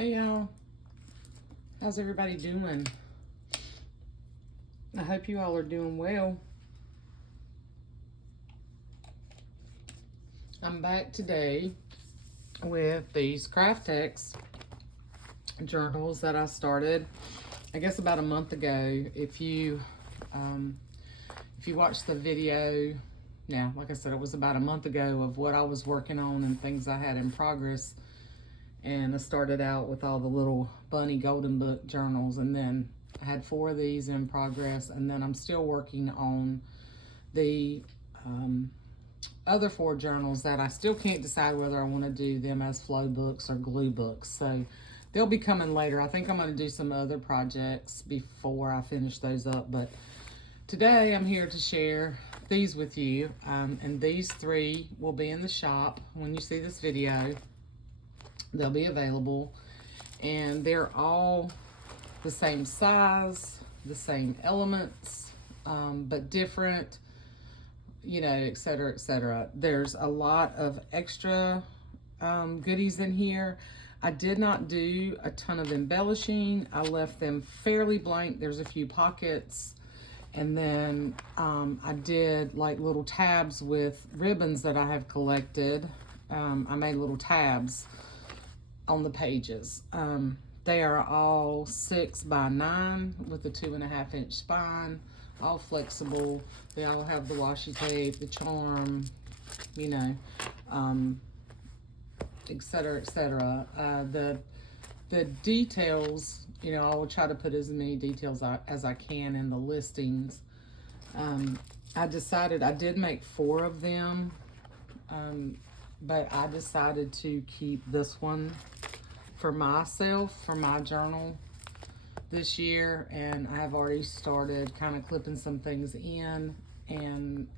Hey y'all, how's everybody doing? I hope you all are doing well. I'm back today with these Kraft-Tex journals that I started, I guess about a month ago. If you watched the video, now, like I said, it was about a month ago of what I was working on and things I had in progress. And I started out with all the little bunny golden book journals, and then I had 4 of these in progress, and then I'm still working on the other 4 journals that I still can't decide whether I want to do them as flow books or glue books. So they'll be coming later. I think I'm going to do some other projects before I finish those up, but today I'm here to share these with you, and these 3 will be in the shop when you see this video. They'll be available, and they're all the same size, the same elements, but different, you know, etc., etc. There's a lot of extra goodies in here. I did not do a ton of embellishing. I left them fairly blank. There's a few pockets, and then I did like little tabs with ribbons that I have collected. I made little tabs on the pages. They are all 6 by 9 with a 2.5 inch spine, all flexible. They all have the washi tape, the charm, you know, etc., etc. The details, you know, I will try to put as many details as I can in the listings. I decided I did make 4 of them, but I decided to keep this one for myself, for my journal this year, and I have already started kind of clipping some things in, and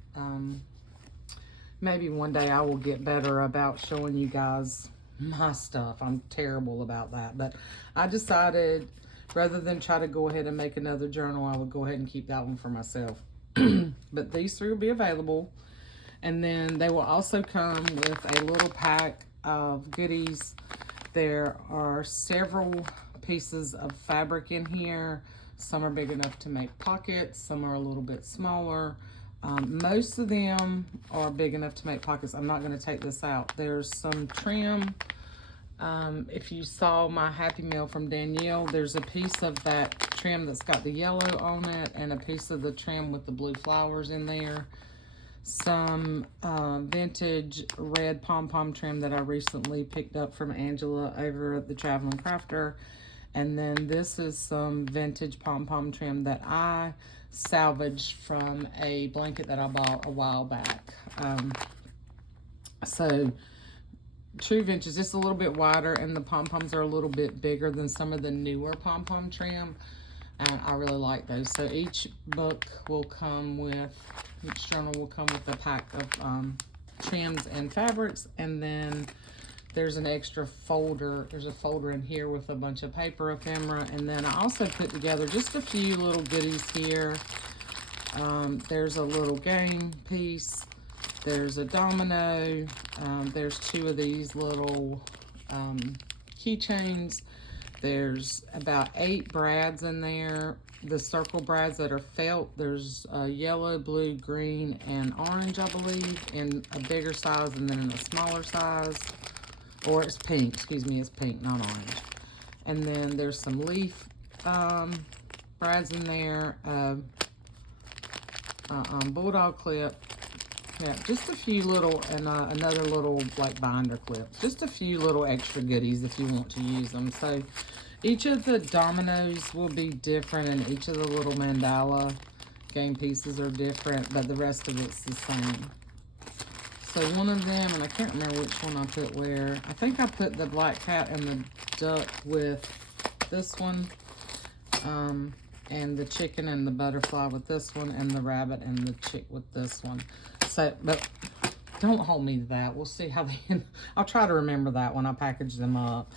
maybe one day I will get better about showing you guys my stuff. I'm terrible about that, but I decided rather than try to go ahead and make another journal, I would go ahead and keep that one for myself. But these 3 will be available, and then they will also come with a little pack of goodies. There are several pieces of fabric in here. Some are big enough to make pockets, some are a little bit smaller. Most of them are big enough to make pockets. I'm not going to take this out. There's some trim. If you saw my Happy Mail from Danielle, there's a piece of that trim that's got the yellow on it, and a piece of the trim with the blue flowers in there. Some vintage red pom-pom trim that I recently picked up from Angela over at the Traveling Crafter. And then this is some vintage pom-pom trim that I salvaged from a blanket that I bought a while back. So true vintage, just a little bit wider, and the pom-poms are a little bit bigger than some of the newer pom-pom trim. And I really like those. So each book will come with, each journal will come with a pack of trims and fabrics, and then there's an extra folder. There's a folder in here with a bunch of paper ephemera, and then I also put together just a few little goodies here. There's a little game piece. There's a domino. There's 2 of these little keychains. There's about 8 brads in there. The circle brads that are felt, there's yellow, blue, green, and orange, I believe, in a bigger size, and then in a smaller size. Or it's pink, excuse me, it's pink, not orange. And then there's some leaf brads in there. Bulldog clip. Yeah, just a few little, and another little like binder clip. Just a few little extra goodies if you want to use them. So each of the dominoes will be different, and each of the little mandala game pieces are different, but the rest of it's the same. So one of them, and I can't remember which one I put where. I think I put the black cat and the duck with this one, and the chicken and the butterfly with this one, and the rabbit and the chick with this one. So, but don't hold me to that. We'll see how they end. I'll try to remember that when I package them up.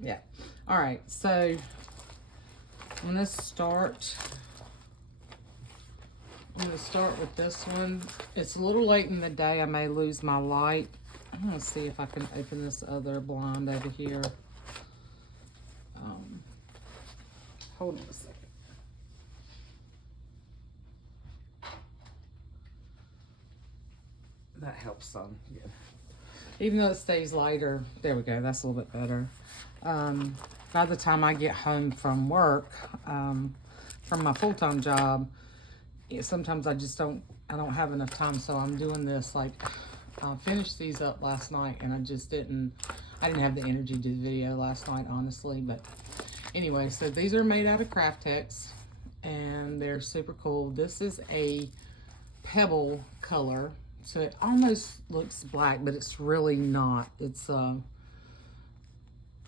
Yeah. All right. So I'm going to start with this one. It's a little late in the day. I may lose my light. I'm going to see if I can open this other blind over here. Hold on a second. That helps some. Yeah. Even though it stays lighter, there we go, that's a little bit better. By the time I get home from work, from my full-time job, sometimes I don't have enough time, so I'm doing this, like, I finished these up last night, and I didn't have the energy to do the video last night, honestly, but anyway, so these are made out of Kraft-Tex, and they're super cool. This is a pebble color. So it almost looks black, but it's really not. It's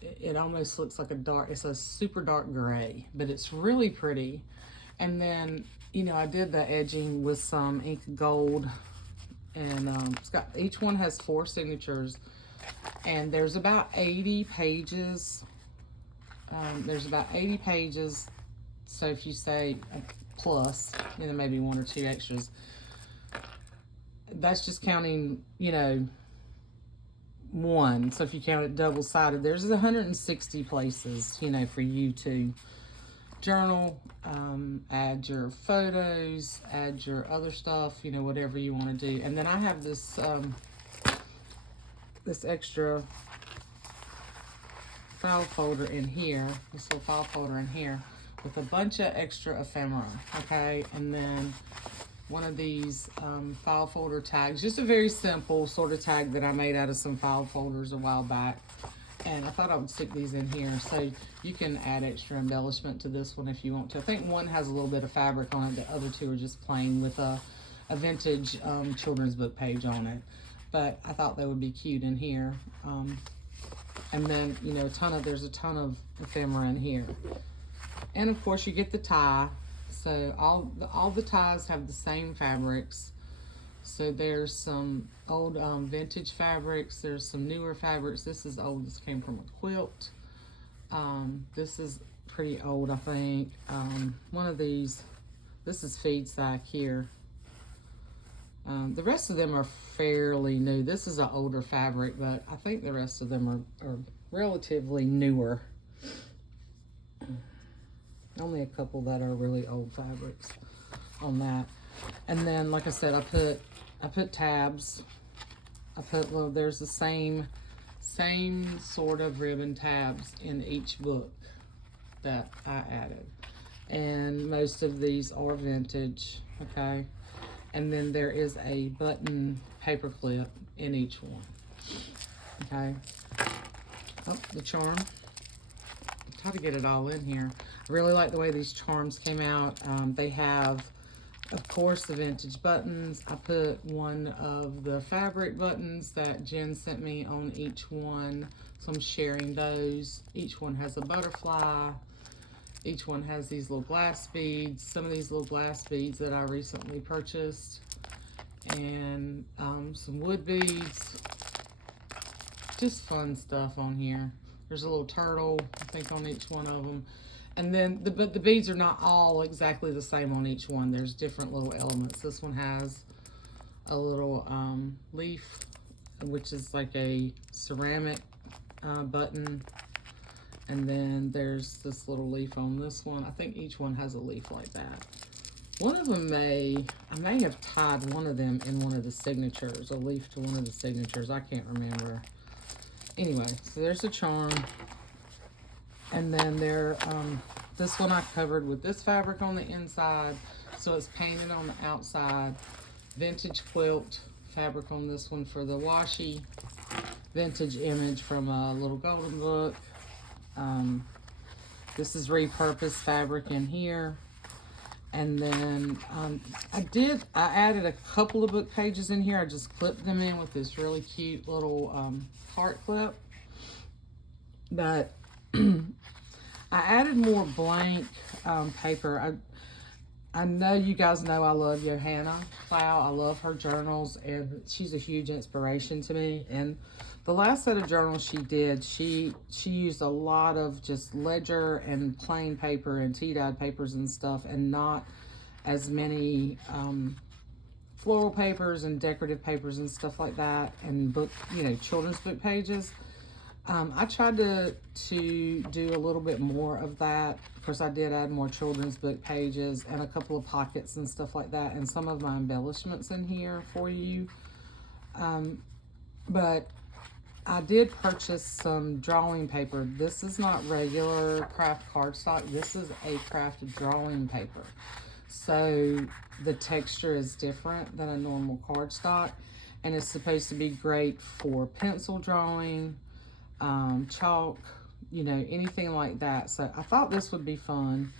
it almost looks like it's a super dark gray, but it's really pretty. And then, you know, I did the edging with some ink gold, and each one has 4 signatures, and there's about 80 pages. So if you say plus, you know, maybe 1 or 2 extras, that's just counting, you know, 1. So if you count it double-sided, there's 160 places, you know, for you to journal, add your photos, add your other stuff, you know, whatever you want to do. And then I have this this extra file folder in here, this little file folder in here with a bunch of extra ephemera, okay? And then one of these file folder tags, just a very simple sort of tag that I made out of some file folders a while back. And I thought I would stick these in here, so you can add extra embellishment to this one if you want to. I think one has a little bit of fabric on it, the other 2 are just plain with a vintage children's book page on it. But I thought they would be cute in here. And then, you know, there's a ton of ephemera in here. And of course you get the tie. So all the ties have the same fabrics. So there's some old vintage fabrics. There's some newer fabrics. This is old. This came from a quilt. This is pretty old, I think. One of these, this is feed sack here. The rest of them are fairly new. This is an older fabric, but I think the rest of them are relatively newer. Only a couple that are really old fabrics on that. And then, like I said, I put tabs. There's the same sort of ribbon tabs in each book that I added. And most of these are vintage, okay? And then there is a button paper clip in each one, okay? Oh, the charm. Try to get it all in here. I really like the way these charms came out. They have, of course, the vintage buttons. I put one of the fabric buttons that Jen sent me on each one, so I'm sharing those. Each one has a butterfly. Each one has these little glass beads. Some of these little glass beads that I recently purchased, and some wood beads. Just fun stuff on here. There's a little turtle, I think, on each one of them. And then, but the beads are not all exactly the same on each one. There's different little elements. This one has a little leaf, which is like a ceramic button. And then there's this little leaf on this one. I think each one has a leaf like that. One of them I may have tied one of them in one of the signatures, a leaf to one of the signatures. I can't remember. Anyway, so there's a charm. And then this one I covered with this fabric on the inside, so it's painted on the outside. Vintage quilt fabric on this one for the washi. Vintage image from a little golden book. This is repurposed fabric in here. And then I added a couple of book pages in here. I just clipped them in with this really cute little heart clip. But I added more blank paper. I know you guys know I love Johanna Plow. I love her journals, and she's a huge inspiration to me. And the last set of journals she did, she used a lot of just ledger and plain paper and tea-dyed papers and stuff, and not as many floral papers and decorative papers and stuff like that, and book, children's book pages. I tried to do a little bit more of that. Of course, I did add more children's book pages and a couple of pockets and stuff like that, and some of my embellishments in here for you. But I did purchase some drawing paper. This is not regular craft cardstock. This is a craft drawing paper. So the texture is different than a normal cardstock, and it's supposed to be great for pencil drawing, chalk, you know, anything like that. So I thought this would be fun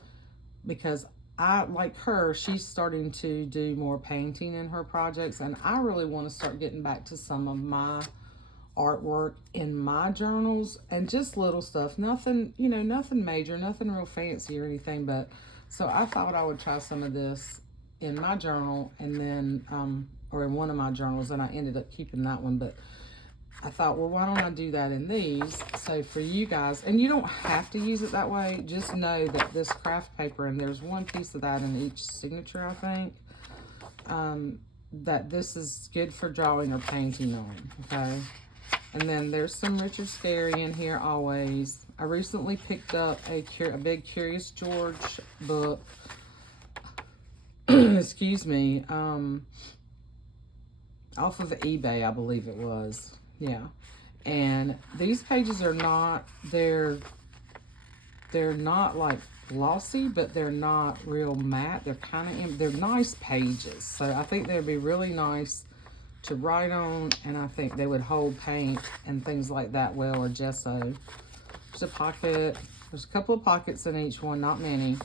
because I, like her, she's starting to do more painting in her projects, and I really want to start getting back to some of my artwork in my journals and just little stuff. Nothing, you know, nothing major, nothing real fancy or anything, but so I thought I would try some of this in my journal and then, or in one of my journals, and I ended up keeping that one, but I thought, well, why don't I do that in these? So for you guys, and you don't have to use it that way, just know that this craft paper, and there's one piece of that in each signature, I think, that this is good for drawing or painting on, okay? And then there's some Richard Scarry in here always. I recently picked up a big Curious George book, excuse me, off of eBay, I believe it was. Yeah, and these pages are not, they're not like glossy, but they're not real matte. They're kind of, they're nice pages. So I think they'd be really nice to write on, and I think they would hold paint and things like that well, or gesso. There's a pocket. There's a couple of pockets in each one, not many.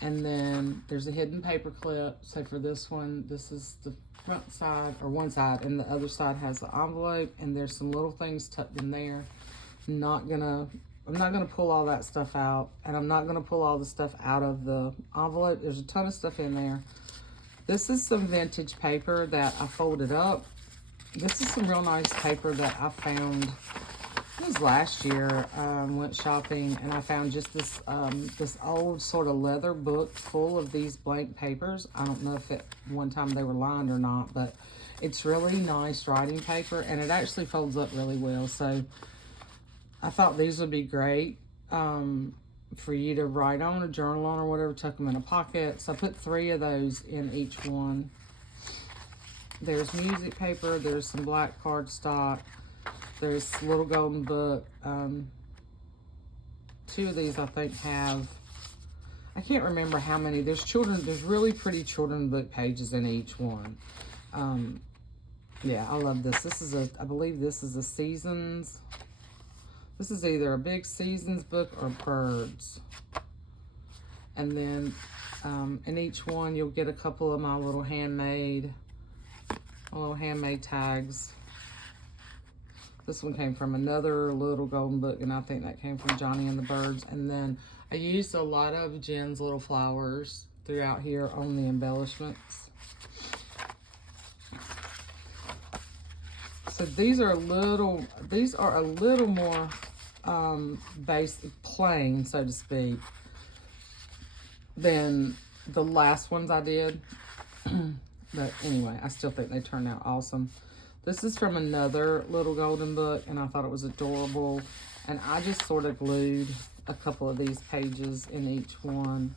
And then there's a hidden paper clip. So for this one, this is the front side, or one side, and the other side has the envelope, and there's some little things tucked in there. I'm not gonna pull all that stuff out, and I'm not gonna pull all the stuff out of the envelope. There's a ton of stuff in there. This is some vintage paper that I folded up. This is some real nice paper that I found, it was last year. Went shopping and I found just this this old sort of leather book full of these blank papers. I don't know if at one time they were lined or not, but it's really nice writing paper, and it actually folds up really well. So I thought these would be great for you to write on, a journal on, or whatever, tuck them in a pocket. So I put 3 of those in each one. There's music paper, there's some black cardstock, there's little golden book. 2 of these I think have, I can't remember how many. There's really pretty children book pages in each one. Yeah, I love this. This is I believe this is a Seasons. This is either a big Seasons book or Birds. And then in each one, you'll get a couple of my little handmade tags. This one came from another little golden book, and I think that came from Johnny and the Birds. And then I used a lot of Jen's little flowers throughout here on the embellishments. So these are a little more basic, plain, so to speak, than the last ones I did. But anyway, I still think they turned out awesome. This is from another little golden book, and I thought it was adorable. And I just sort of glued a couple of these pages in each one.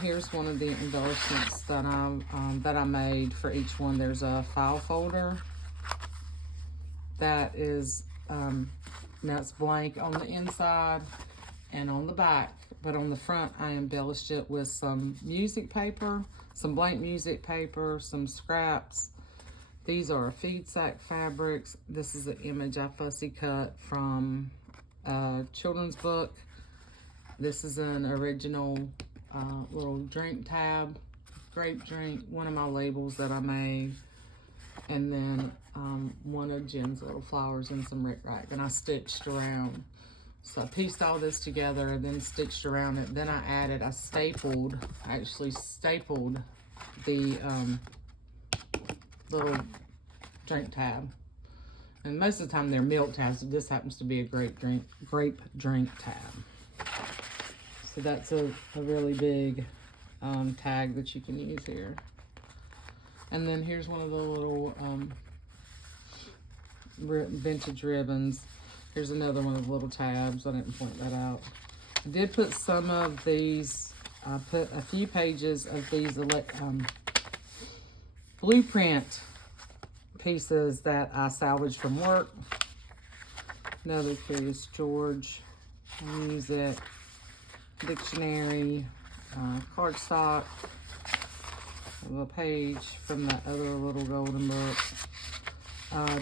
Here's one of the embellishments that I made for each one. There's a file folder that is that's blank on the inside and on the back, but on the front I embellished it with some music paper, some blank music paper, some scraps. These are feed sack fabrics. This is an image I fussy cut from a children's book. This is an original little drink tab, grape drink, one of my labels that I made. And then one of Jen's little flowers and some rickrack, and I stitched around. So I pieced all this together and then stitched around it. Then I actually stapled the little drink tab. And most of the time they're milk tabs, but this happens to be a grape drink tab. So that's a really big tag that you can use here. And then here's one of the little vintage ribbons. Here's another one of the little tabs. I didn't point that out. I did put some of these, I put a few pages of these blueprint pieces that I salvaged from work. Another Curious George, music, dictionary, cardstock, a little page from that other little golden book.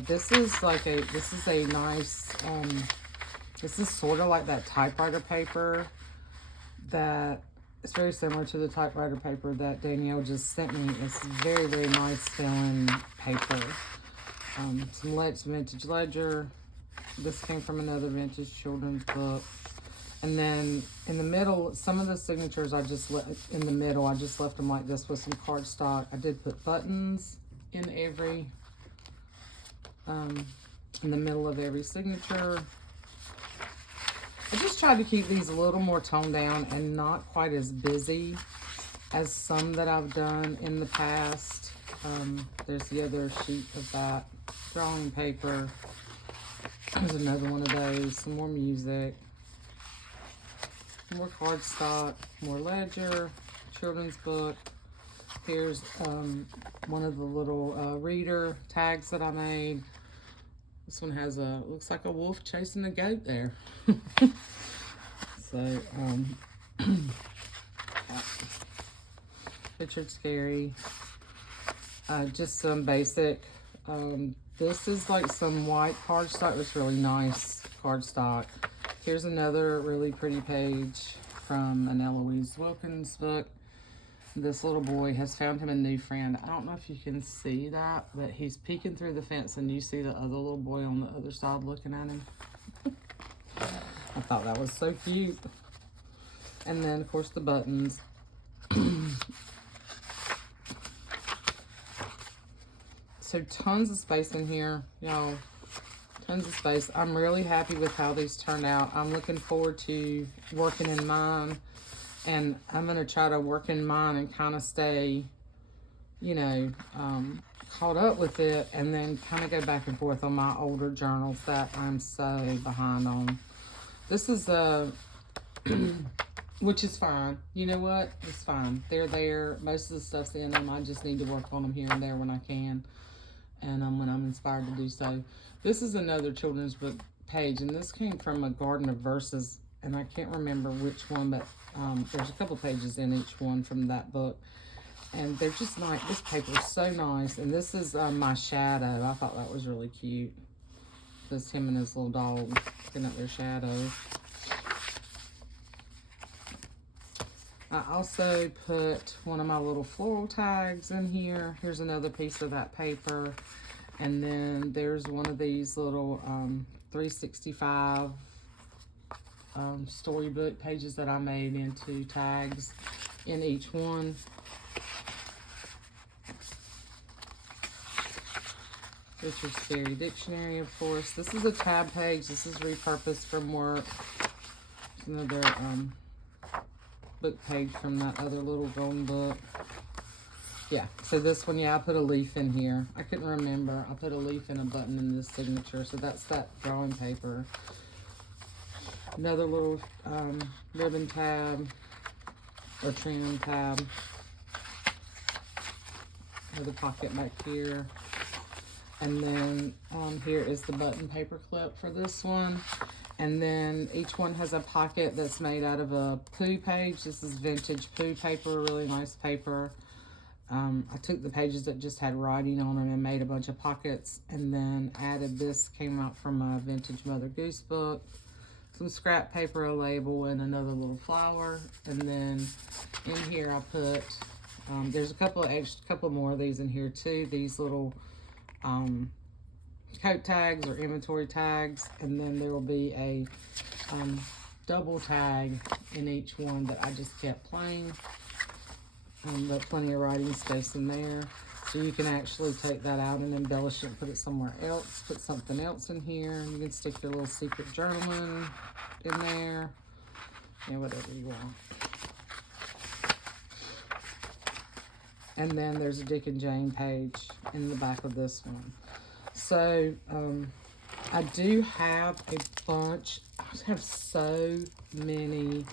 This is a nice, this is sort of like that typewriter paper that it's very similar to the typewriter paper that Danielle just sent me. It's very, very nice feeling paper. Some vintage ledger. This came from another vintage children's book. And then in the middle, some of the signatures I just left in the middle. I just left them like this with some cardstock. I did put buttons in every, in the middle of every signature. I just tried to keep these a little more toned down and not quite as busy as some that I've done in the past. There's the other sheet of that drawing paper. There's another one of those. Some more music. More cardstock. More ledger. Children's book. Here's one of the little reader tags that I made. This one has looks like a wolf chasing a goat there. So, Richard Scary. Just some basic, this is like some white cardstock. It's really nice cardstock. Here's another really pretty page from an Eloise Wilkins book. This little boy has found him a new friend. I don't know if you can see that, but he's peeking through the fence and you see the other little boy on the other side looking at him. I thought that was so cute. And then, of course, the buttons. So tons of space in here, y'all. Tons of space. I'm really happy with how these turned out. I'm looking forward to working in mine. And I'm going to try to work in mine and kind of stay, you know, caught up with it. And then kind of go back and forth on my older journals that I'm so behind on. This is which is fine. You know what? It's fine. They're there. Most of the stuff's in them. I just need to work on them here and there when I can. And when I'm inspired to do so. This is another children's book page. And this came from a Garden of Verses. And I can't remember which one, but there's a couple pages in each one from that book. And they're just nice. This paper is so nice. And this is my shadow. I thought that was really cute. Just him and his little dog looking at their shadow. I also put one of my little floral tags in here. Here's another piece of that paper. And then there's one of these little 365 storybook pages that I made into tags in each one. Richard Scary Dictionary, of course. This is a tab page. This is repurposed from work. There's another book page from that other little golden book. Yeah, so this one, yeah, I put a leaf in here. I couldn't remember. I put a leaf and a button in this signature. So that's that drawing paper. Another little ribbon tab or trim tab. Another pocket back here. And then here is the button paper clip for this one. And then each one has a pocket that's made out of a poo page. This is vintage poo paper, really nice paper. I took the pages that just had writing on them and made a bunch of pockets. And then added this, came out from a vintage Mother Goose book. Some scrap paper, a label, and another little flower. And then in here I put, there's a couple more of these in here too. These little coat tags or inventory tags, and then there will be a double tag in each one that I just kept plain, but plenty of writing space in there, so you can actually take that out and embellish it, put it somewhere else, put something else in here. You can stick your little secret journaling in there, whatever you want. And then there's a Dick and Jane page in the back of this one. So, I do have a bunch. I have so many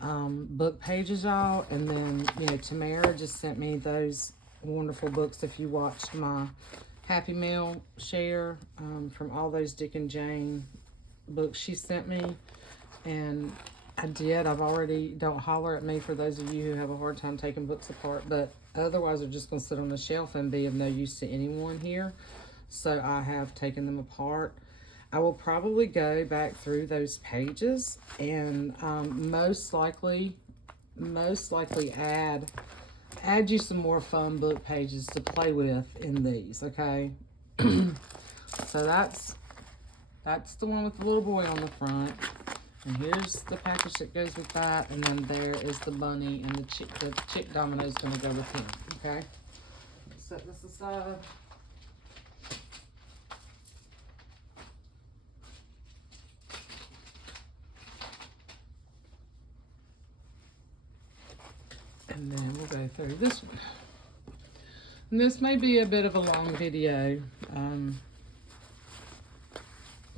book pages, y'all. And then, you know, Tamara just sent me those wonderful books. If you watched my Happy Meal share from all those Dick and Jane books she sent me. And I did. I've already, don't holler at me for those of you who have a hard time taking books apart. But otherwise, they're just going to sit on the shelf and be of no use to anyone here. So I have taken them apart. I will probably go back through those pages and most likely add you some more fun book pages to play with in these, okay? So that's the one with the little boy on the front. And here's the package that goes with that. And then there is the bunny, and the chick domino is going to go with him, okay? Set this aside. And then we'll go through this one. And this may be a bit of a long video.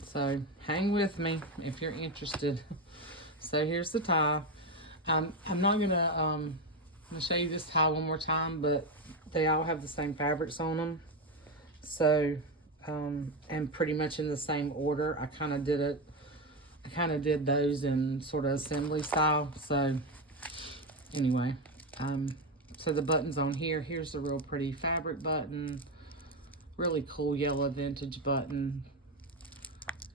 So hang with me if you're interested. So here's the tie. I'm not gonna show you this tie one more time, but they all have the same fabrics on them. So, and pretty much in the same order. I kind of did those in sort of assembly style. So anyway, so the buttons on here, here's the real pretty fabric button. Really cool yellow vintage button.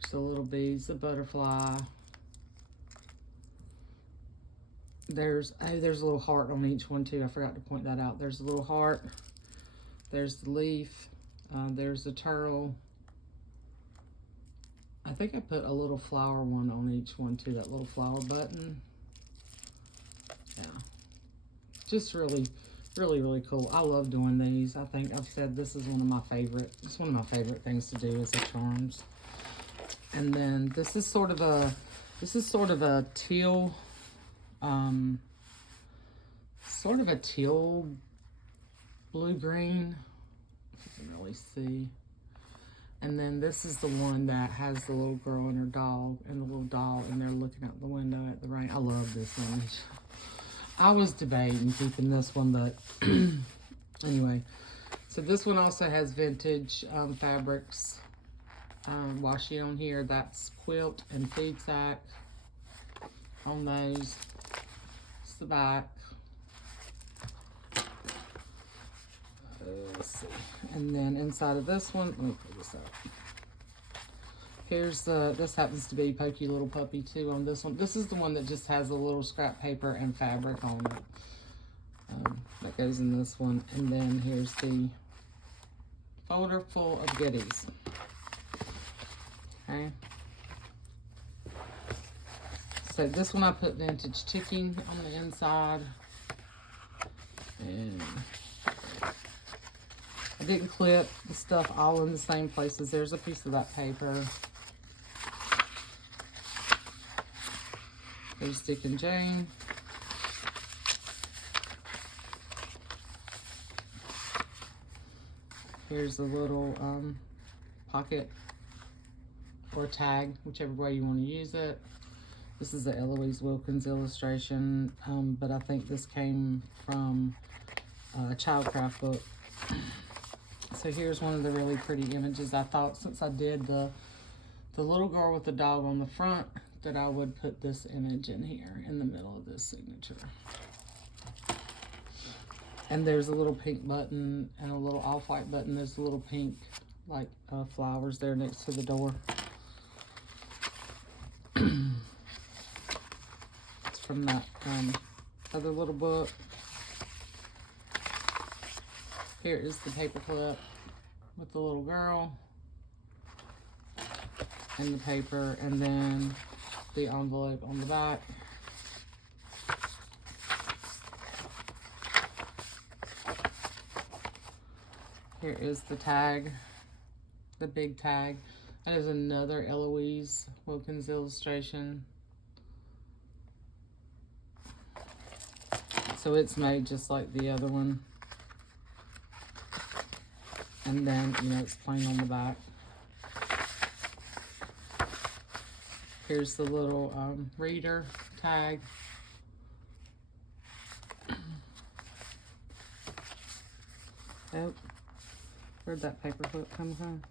Just the little beads, the butterfly. There's a little heart on each one too. I forgot to point that out. There's a little heart. There's the leaf. There's the turtle. I think I put a little flower one on each one too, that little flower button. Yeah. Just really, really, really cool. I love doing these. I think I've said this is one of my favorite, it's one of my favorite things to do is the charms. And then this is sort of a teal, sort of a teal blue-green, if you can really see. And then this is the one that has the little girl and her dog, and the little doll, and they're looking out the window at the rain. I love this one. I was debating keeping this one, but anyway. So this one also has vintage fabrics. Washi on here. That's quilt and feed sack on those. It's the back. Let's see. And then inside of this one, let me pull this up. Here's this happens to be Pokey Little Puppy too on this one. This is the one that just has a little scrap paper and fabric on it. That goes in this one. And then here's the folder full of goodies. Okay. So this one I put vintage ticking on the inside. And I didn't clip the stuff all in the same places. There's a piece of that paper. There's Dick and Jane. Here's a little pocket or tag, whichever way you want to use it. This is the Eloise Wilkins illustration, but I think this came from a Childcraft book. So here's one of the really pretty images. I thought since I did the little girl with the dog on the front, that I would put this image in here in the middle of this signature. And there's a little pink button and a little off-white button. There's a little pink like flowers there next to the door. It's from that other little book. Here is the paper clip with the little girl and the paper, and then the envelope on the back. Here is the tag, the big tag. That is another Eloise Wilkins illustration. So it's made just like the other one. And then, you know, it's plain on the back. Here's the little reader tag. Oh, where'd that paper clip come from?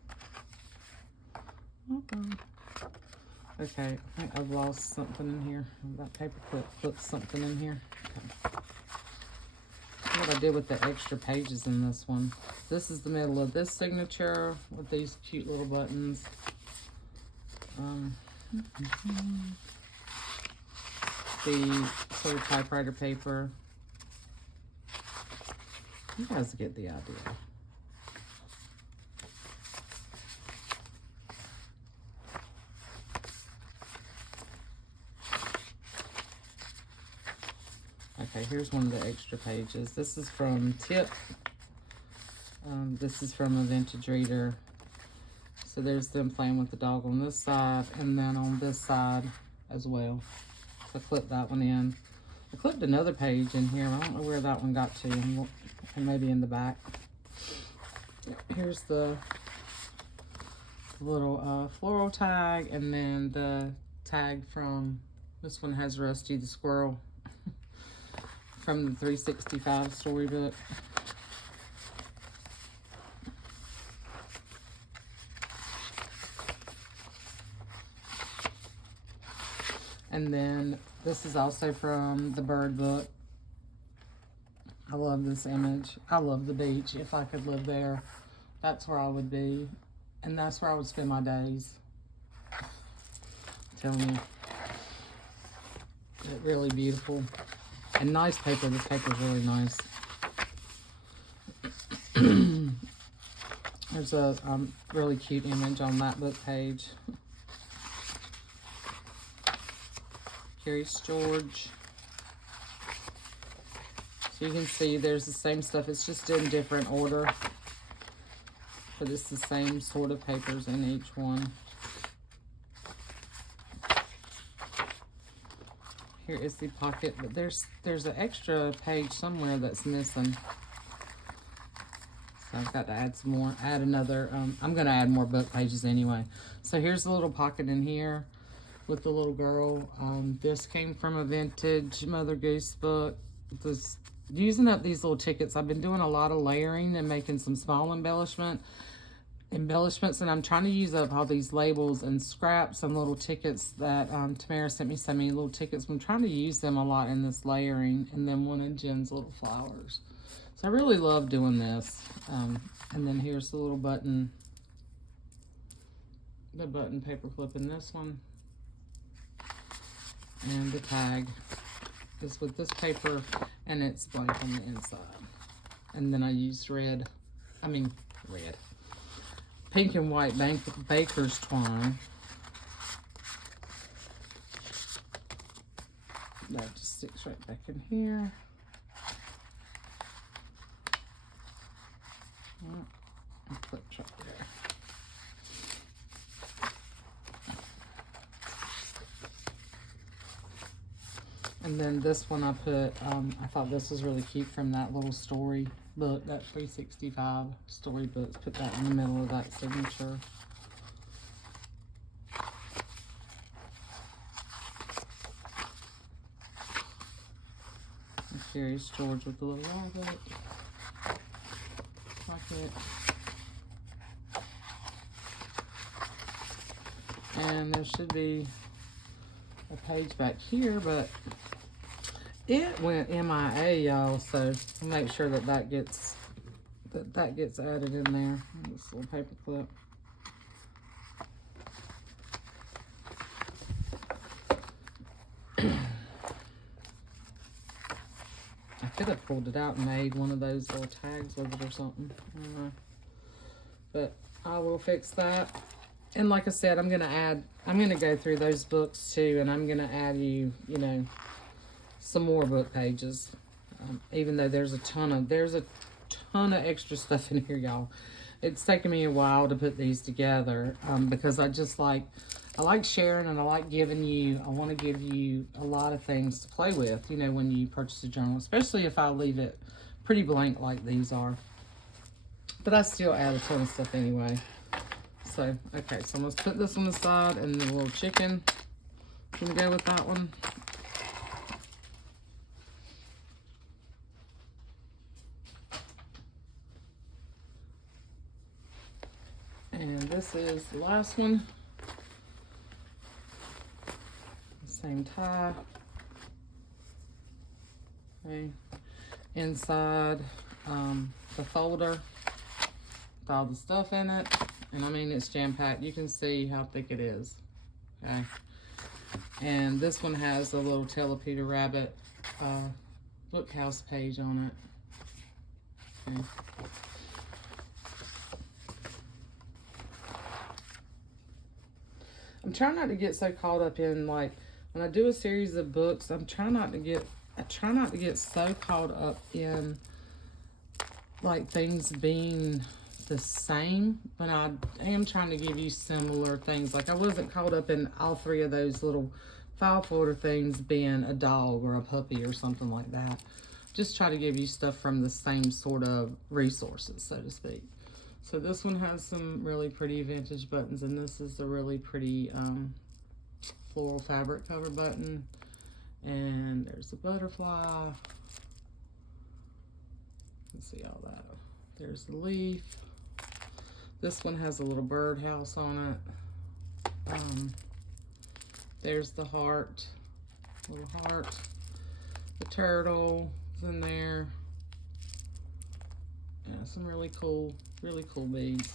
Okay, I think I've lost something in here. That paper clip puts something in here. Okay. What I did with the extra pages in this one. This is the middle of this signature with these cute little buttons. The sort of typewriter paper. You guys get the idea. Okay, here's one of the extra pages. This is from Tip. This is from a vintage reader. So there's them playing with the dog on this side, and then on this side as well. So I clipped that one in. I clipped another page in here. I don't know where that one got to, and maybe in the back. Here's the little floral tag, and then the tag from, this one has Rusty the Squirrel from the 365 storybook. And then this is also from the bird book. I love this image. I love the beach. If I could live there, that's where I would be. And that's where I would spend my days. I'm telling you. It's really beautiful. And nice paper. This paper is really nice. There's a really cute image on that book page. Curious George. So you can see there's the same stuff. It's just in different order. But it's the same sort of papers in each one. Here is the pocket, but there's an extra page somewhere that's missing. So I've got to add some more. Add another. I'm going to add more book pages anyway. So here's the little pocket in here with the little girl. This came from a vintage Mother Goose book. Using up these little tickets, I've been doing a lot of layering and making some small embellishments, and I'm trying to use up all these labels and scraps and little tickets that Tamara sent me so many little tickets. I'm trying to use them a lot in this layering, and then one of Jen's little flowers. So I really love doing this. And then here's the little button, the button paper clip in this one. And the tag is with this paper, and it's blank on the inside. And then I used pink and white baker's twine. That just sticks right back in here. And clips right there. And then this one I put, I thought this was really cute from that little story book, that 365 storybook. Put that in the middle of that signature. And Curious George with the little rabbit. Pocket. And there should be a page back here, but it went MIA, y'all, so I'll make sure that gets added in there. This little paper clip. I could have pulled it out and made one of those little tags with it or something. I don't know. But I will fix that. And like I said, I'm gonna go through those books too, and I'm gonna add you know, some more book pages. Even though there's a ton of extra stuff in here, y'all. It's taken me a while to put these together because I like sharing, and I like giving you. I want to give you a lot of things to play with, you know, when you purchase a journal, especially if I leave it pretty blank like these are. But I still add a ton of stuff anyway. So, okay, so I'm going to put this on the side, and the little chicken. Can go with that one. And this is the last one. Same tie. Okay. Inside the folder with all the stuff in it. And I mean, it's jam-packed. You can see how thick it is. Okay. And this one has a little Tell a Peter Rabbit book house page on it. Okay. I'm trying not to get so caught up in, like, when I do a series of books, I try not to get so caught up in, like, things being the same, when I am trying to give you similar things. Like, I wasn't caught up in all three of those little file folder things being a dog or a puppy or something like that. Just try to give you stuff from the same sort of resources, so to speak. So this one has some really pretty vintage buttons, and this is a really pretty floral fabric cover button. And there's a butterfly. Let's see all that. There's the leaf. This one has a little birdhouse on it. There's the heart, little heart. The turtle is in there. Yeah, some really cool beads.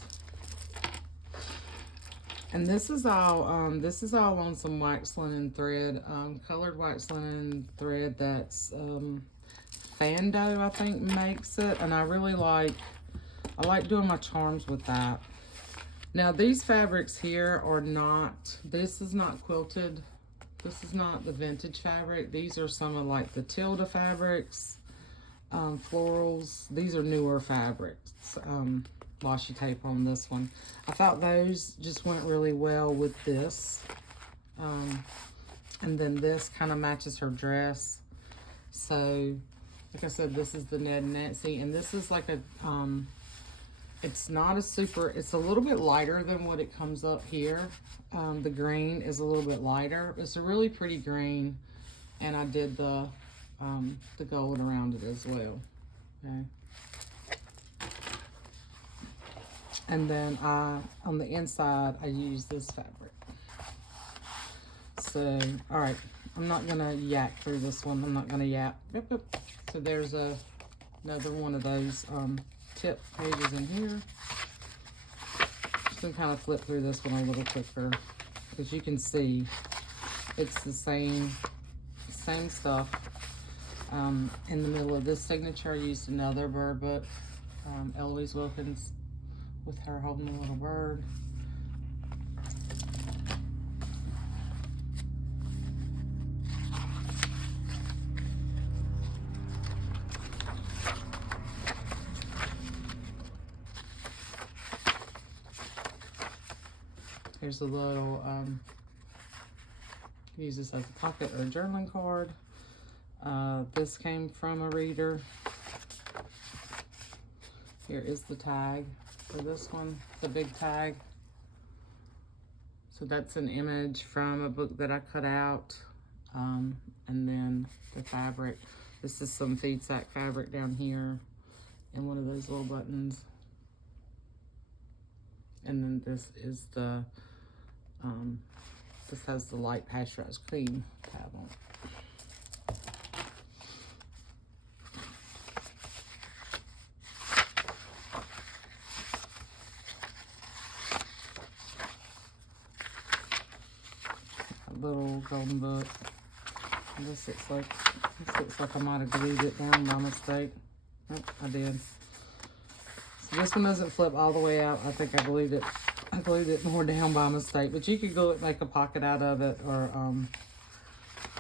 And this is all on some wax linen thread, colored wax linen thread that's Fando, I think, makes it, and I like doing my charms with that. Now these fabrics here are not, this is not quilted. This is not the vintage fabric. These are some of like the Tilda fabrics, florals. These are newer fabrics. Washi tape on this one. I thought those just went really well with this. And then this kind of matches her dress. So, like I said, this is the Ned and Nancy, and this is like a, it's not a super, it's a little bit lighter than what it comes up here. The green is a little bit lighter. It's a really pretty green, and I did the gold around it as well. Okay. And then on the inside, I use this fabric. So, all right, I'm not gonna yak through this one. I'm not gonna yap. Yep, yep. So there's another one of those tip pages in here. Just gonna kind of flip through this one a little quicker, because you can see it's the same stuff. In the middle of this signature, I used another bird book, Eloise Wilkins, with her holding a little bird. Here's a little, use this as a pocket or a journaling card. This came from a reader. Here is the tag for this one, the big tag. So that's an image from a book that I cut out. And then the fabric. This is some feed sack fabric down here and one of those little buttons. And then this is the, this has the light pasteurized cream tab on it. Little golden book. This looks like I might have glued it down by mistake. Oh, I did. So this one doesn't flip all the way out. I think I glued it more down by mistake. But you could glue it, make a pocket out of it, or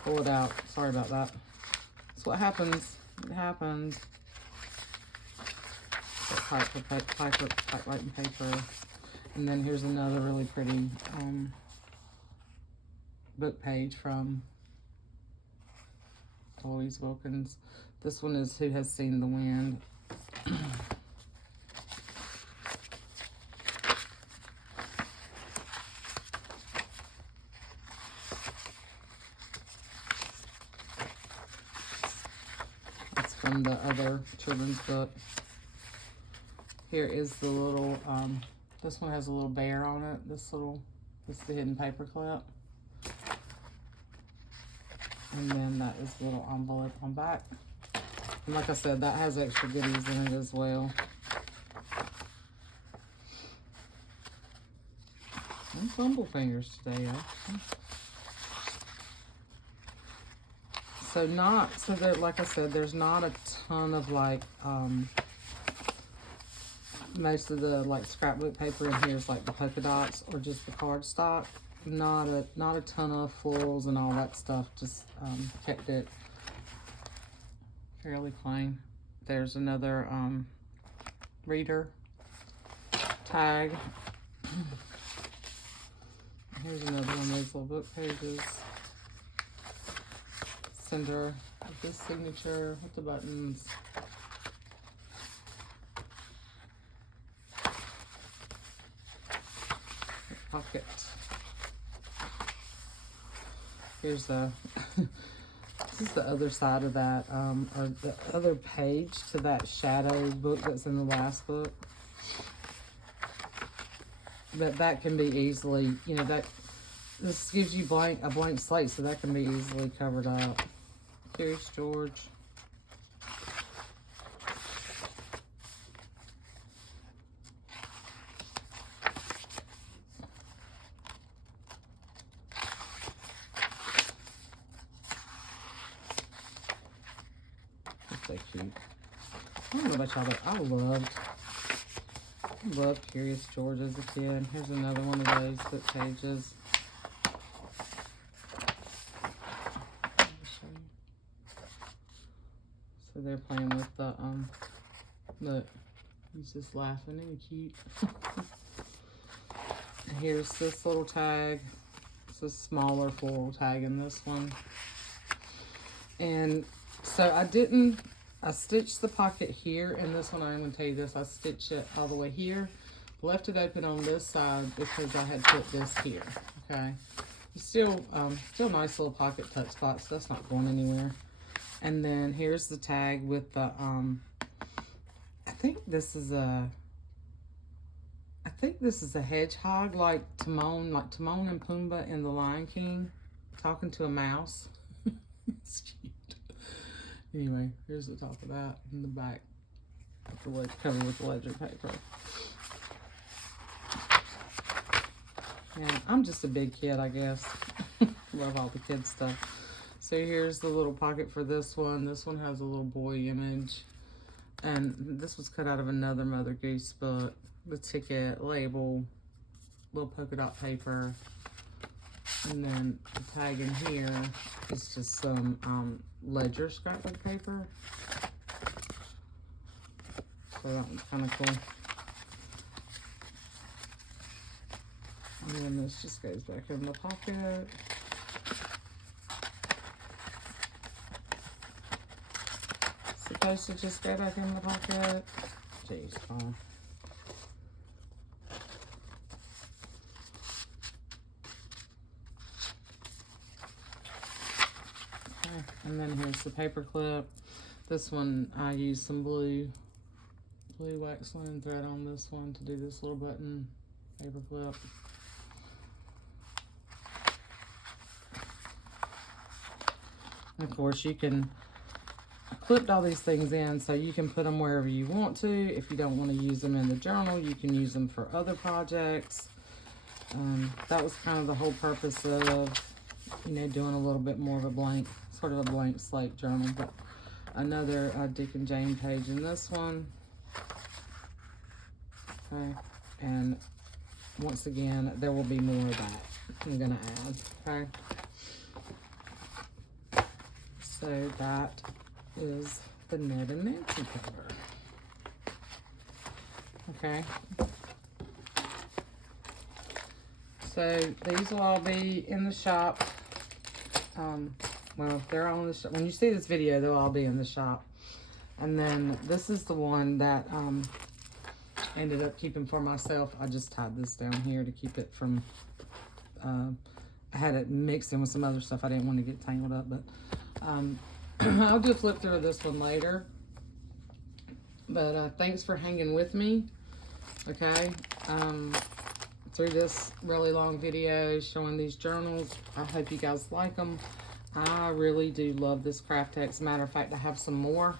pull it out. Sorry about that. That's what happens. It happens. Type writing paper. And then here's another really pretty book page from Eloise Wilkins. This one is Who Has Seen the Wind. from the other children's book. Here is the little, this one has a little bear on it. This is the hidden paper clip. And then that is the little envelope on back. And like I said, that has extra goodies in it as well. And fumble fingers today, actually. So that, like I said, there's not a ton of like, most of the like scrapbook paper in here is like the polka dots or just the cardstock. Not a ton of florals and all that stuff. Just kept it fairly plain. There's another reader tag. Here's another one of those little book pages. Center of this signature with the buttons. Pocket. Here's the this is the other side of that, or the other page to that shadow book that's in the last book. But that can be easily, you know, this gives you a blank slate, so that can be easily covered up. Here's George. That's so cute. I don't know about y'all, but I loved Curious George as a kid. Here's another one of those book pages. So they're playing with the, look, he's just laughing, isn't he cute? And here's this little tag. It's a smaller floral tag in this one. And so I stitched the pocket here in this one. I'm going to tell you this. I stitched it all the way here. Left it open on this side because I had put this here. Okay. Still nice little pocket tuck spots. That's not going anywhere. And then here's the tag with the, I think this is a hedgehog, like Timon and Pumbaa in The Lion King, talking to a mouse. It's cute. Anyway, here's the top of that in the back, covered with ledger paper. Yeah, I'm just a big kid, I guess. Love all the kid stuff. So here's the little pocket for this one. This one has a little boy image. And this was cut out of another Mother Goose book. The ticket, label, little polka dot paper. And then the tag in here is just some ledger scrapbook paper. So that one's kind of cool. And then this just goes back in the pocket. Supposed to just go back in the pocket. Jeez, fine. Okay, and then here's the paper clip. This one I used some blue wax linen thread on this one to do this little button paper clip. And of course, you can clipped all these things in so you can put them wherever you want to. If you don't want to use them in the journal, you can use them for other projects. That was kind of the whole purpose of, you know, doing a little bit more of a blank, sort of a blank slate journal. But another Dick and Jane page in this one. Okay, and once again, there will be more of that I'm gonna add. Okay, so that is the Ned and Nancy cover. Okay. So these will all be in the shop. Well, they're all in the shop. When you see this video, they'll all be in the shop. And then this is the one that I ended up keeping for myself. I just tied this down here to keep it from, I had it mixed in with some other stuff. I didn't want to get tangled up, but I'll do a flip through of this one later. But thanks for hanging with me, okay, through this really long video showing these journals. I hope you guys like them. I really do love this Kraft-Tex. Matter of fact, I have some more.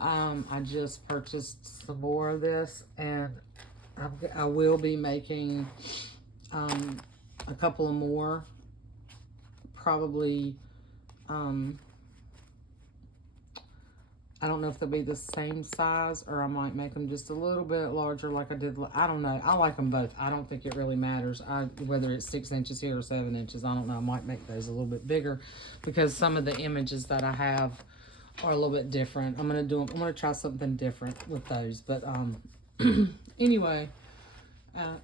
I just purchased some more of this, and I will be making a couple of more, probably. I don't know if they'll be the same size, or I might make them just a little bit larger like I did. I don't know. I like them both. I don't think it really matters whether it's 6 inches here or 7 inches. I don't know. I might make those a little bit bigger because some of the images that I have are a little bit different. I'm going to try something different with those. But anyway,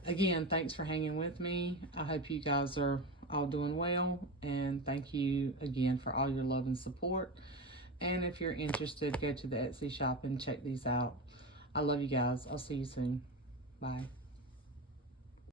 again, thanks for hanging with me. I hope you guys are all doing well. And thank you again for all your love and support. And if you're interested, go to the Etsy shop and check these out. I love you guys. I'll see you soon. Bye.